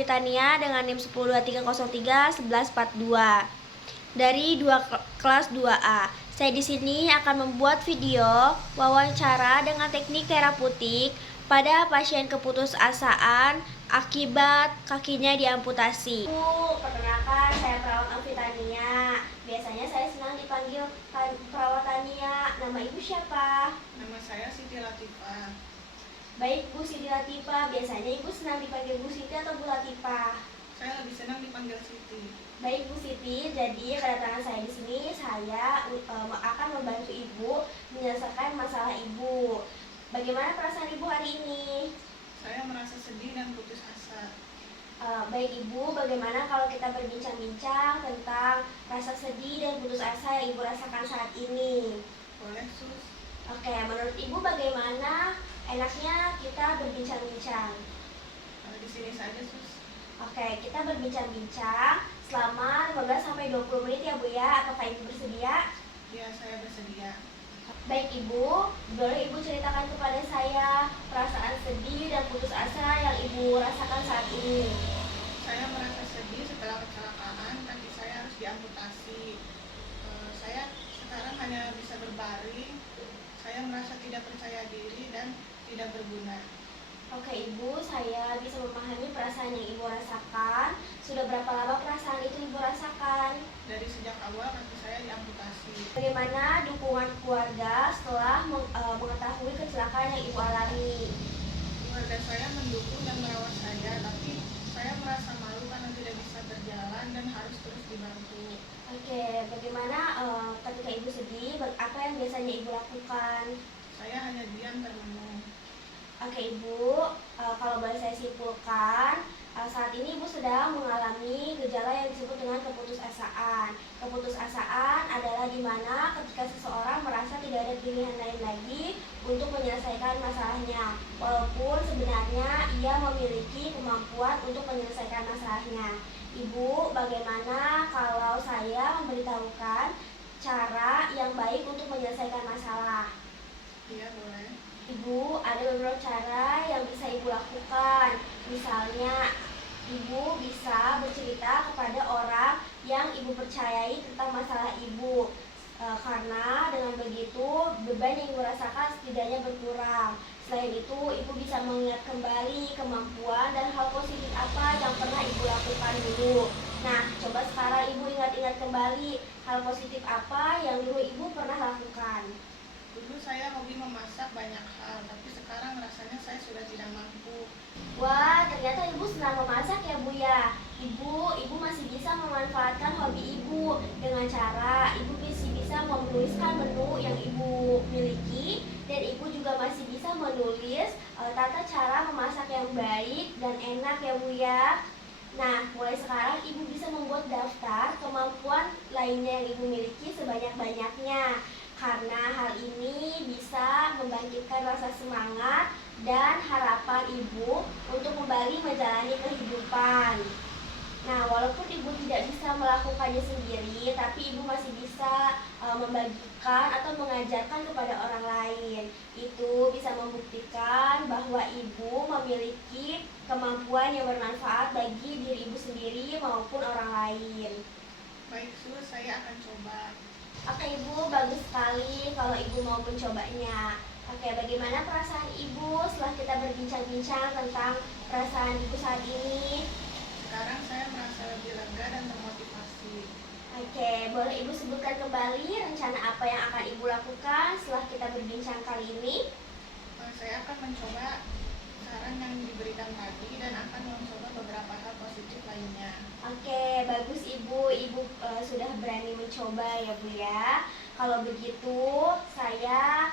Alfitania dengan NIM 1023031142 dari kelas 2A. Saya di sini akan membuat video wawancara dengan teknik teraputik pada pasien keputusasaan akibat kakinya diamputasi. Perkenalkan, saya perawat Alfitania. Biasanya saya senang dipanggil perawat Tania. Nama ibu siapa? Nama saya Siti Latifah. Baik, Bu Siti Latifah. Biasanya ibu senang dipanggil Bu Siti atau Bu Latifah? Saya lebih senang dipanggil Siti. Baik Bu Siti, jadi kedatangan saya di sini saya akan membantu ibu menyelesaikan masalah ibu. Bagaimana perasaan ibu hari ini? Saya merasa sedih dan putus asa. Baik Ibu, bagaimana kalau kita berbincang-bincang tentang rasa sedih dan putus asa yang ibu rasakan saat ini? Boleh, Sus? Oke, menurut ibu bagaimana enaknya kita berbincang-bincang? Di sini saja, Sus. Oke, kita berbincang-bincang selama 15-20 menit ya Bu ya. Apakah Ibu bersedia? Ya, saya bersedia. Baik Ibu, boleh Ibu ceritakan kepada saya perasaan sedih dan putus asa yang Ibu rasakan saat ini? Saya merasa sedih setelah kecelakaan, kaki saya harus diamputasi. Saya sekarang hanya bisa berbaring. Saya merasa tidak percaya diri dan tidak berguna. Oke Ibu, saya bisa memahami perasaan yang Ibu rasakan. Sudah berapa lama perasaan itu Ibu rasakan? Dari sejak awal kaki saya diamputasi. Bagaimana dukungan keluarga setelah mengetahui kecelakaan yang Ibu alami? Keluarga saya mendukung dan merawat saya, tapi saya merasa malu karena tidak bisa berjalan dan harus terus dibantu. Oke, bagaimana ketika Ibu sedih, apa yang biasanya Ibu lakukan? Saya hanya diam dan menunggu. Oke Ibu, kalau boleh saya simpulkan, saat ini Ibu sedang mengalami gejala yang disebut dengan keputusasaan. Keputusasaan adalah di mana ketika seseorang merasa tidak ada pilihan lain lagi untuk menyelesaikan masalahnya, walaupun sebenarnya ia memiliki kemampuan untuk menyelesaikan masalahnya. Ibu, bagaimana kalau saya memberitahukan cara yang baik untuk menyelesaikan masalah? Iya, boleh. Ibu, ada beberapa cara yang bisa Ibu lakukan. Misalnya, Ibu bisa bercerita kepada orang yang Ibu percayai tentang masalah Ibu. Karena dengan begitu, beban yang Ibu rasakan setidaknya berkurang. Selain itu, Ibu bisa mengingat kembali kemampuan dan hal positif apa yang pernah Ibu lakukan dulu. Nah, coba sekarang Ibu ingat-ingat kembali hal positif apa yang dulu Ibu pernah lakukan. Dulu saya hobi memasak banyak hal, tapi sekarang rasanya saya sudah tidak mampu. Wah, ternyata Ibu senang memasak ya Bu ya. Ibu masih bisa memanfaatkan hobi Ibu dengan cara Ibu masih bisa menuliskan menu yang Ibu miliki, dan Ibu juga masih bisa menulis tata cara memasak yang baik dan enak ya Bu ya. Nah, mulai sekarang Ibu bisa membuat daftar kemampuan lainnya yang Ibu miliki sebanyak-banyaknya. Karena hal ini bisa membangkitkan rasa semangat dan harapan Ibu untuk kembali menjalani kehidupan. Nah, walaupun Ibu tidak bisa melakukannya sendiri, tapi Ibu masih bisa membagikan atau mengajarkan kepada orang lain. Itu bisa membuktikan bahwa Ibu memiliki kemampuan yang bermanfaat bagi diri Ibu sendiri maupun orang lain. Baik, Sus, saya akan coba. Oke Ibu, bagus sekali kalau Ibu mau mencobanya. Oke, bagaimana perasaan Ibu setelah kita berbincang-bincang tentang perasaan Ibu saat ini? Sekarang saya merasa lebih lega dan termotivasi. Oke, boleh Ibu sebutkan kembali rencana apa yang akan Ibu lakukan setelah kita berbincang kali ini? Saya akan mencoba saran yang diberikan tadi dan akan mencoba beberapa hal positif lainnya. Oke, bagus Ibu. Ibu sudah berani mencoba ya Bu ya. Kalau begitu, saya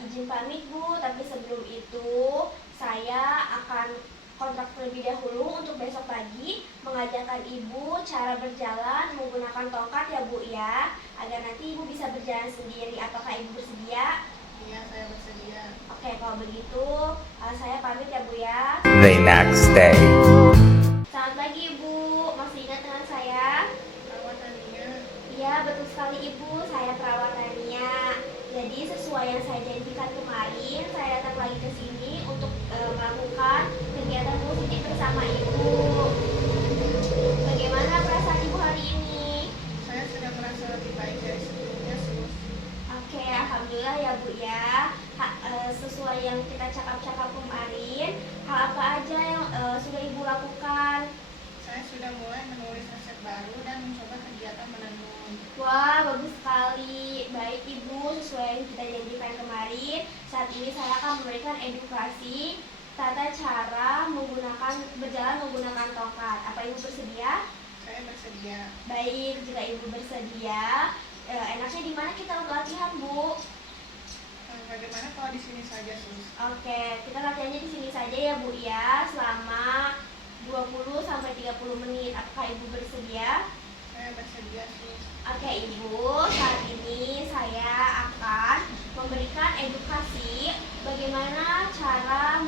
izin pamit Bu. Tapi sebelum itu, saya akan kontrak terlebih dahulu untuk besok pagi mengajarkan Ibu cara berjalan menggunakan tongkat ya Bu ya, agar nanti Ibu bisa berjalan sendiri. Apakah Ibu bersedia? Iya, saya bersedia. Oke, kalau begitu saya pamit ya Bu ya. The next day. Selamat pagi Ibu, masih ingat dengan saya? Perawat Tania. Iya, betul sekali Ibu, saya perawat Tania. Jadi sesuai yang saya janjikan kemarin, saya datang lagi ke sini untuk melakukan kegiatan positif bersama Ibu. sekali. Baik Ibu, sesuai yang kita janjikan kemarin, saat ini saya akan memberikan edukasi tata cara berjalan menggunakan tongkat. Apa Ibu bersedia? Saya bersedia. Baik, jika Ibu bersedia, enaknya di mana kita untuk latihan, Bu? Bagaimana kalau di sini saja, Sus? Oke, kita latihannya di sini saja ya, Bu ya, selama 20 sampai 30 menit. Apakah Ibu bersedia? Saya bersedia, Sus. Oke Ibu, saat ini saya akan memberikan edukasi bagaimana cara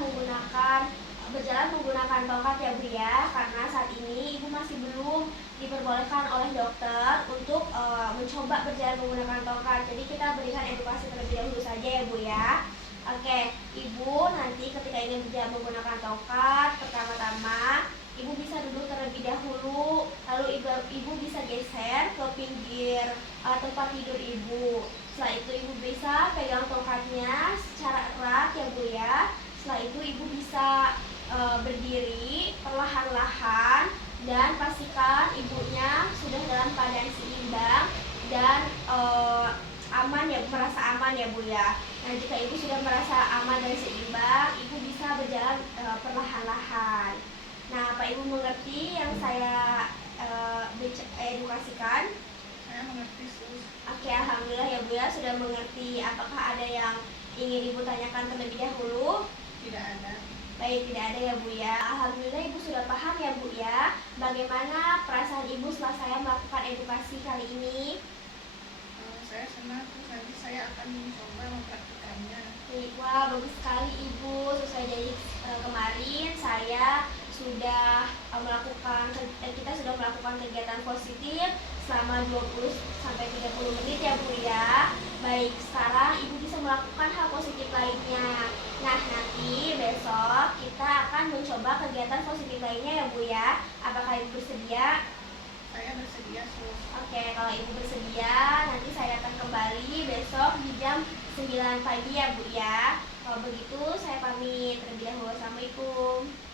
berjalan menggunakan tongkat ya Bu ya. Karena saat ini Ibu masih belum diperbolehkan oleh dokter untuk mencoba berjalan menggunakan tongkat. Jadi kita berikan edukasi terlebih dahulu saja ya Bu ya. Oke, Ibu nanti ketika ingin berjalan menggunakan tongkat, pertama-tama Ibu bisa duduk terlebih dahulu, lalu ibu bisa geser ke pinggir tempat tidur Ibu. Setelah itu Ibu bisa pegang tongkatnya secara erat ya Bu ya. Setelah itu Ibu bisa berdiri perlahan-lahan dan pastikan ibunya sudah dalam keadaan seimbang dan aman ya, merasa aman ya Bu ya. Nah jika Ibu sudah merasa aman dan seimbang, Ibu bisa berjalan perlahan-lahan. Nah, Pak Ibu mengerti yang saya edukasikan? Saya mengerti, Sus. Oke, alhamdulillah ya Bu ya sudah mengerti. Apakah ada yang ingin Ibu tanyakan terlebih dahulu? Tidak ada. Baik, tidak ada ya Bu ya. Alhamdulillah Ibu sudah paham ya Bu ya. Bagaimana perasaan Ibu setelah saya melakukan edukasi kali ini? Saya senang, Sus. Nanti saya akan mencoba mempraktikannya. Wah, bagus sekali Ibu. Sesuai janji kemarin kita sudah melakukan kegiatan positif selama 20 sampai 30 menit ya Bu ya. Baik, sekarang Ibu bisa melakukan hal positif lainnya. Nah, nanti besok kita akan mencoba kegiatan positif lainnya ya Bu ya. Apakah Ibu bersedia? Saya bersedia, Sus. Oke, kalau Ibu bersedia, nanti saya akan kembali besok di jam 9 pagi ya Bu ya. Kalau begitu, saya pamit terlebih dahulu. Assalamualaikum.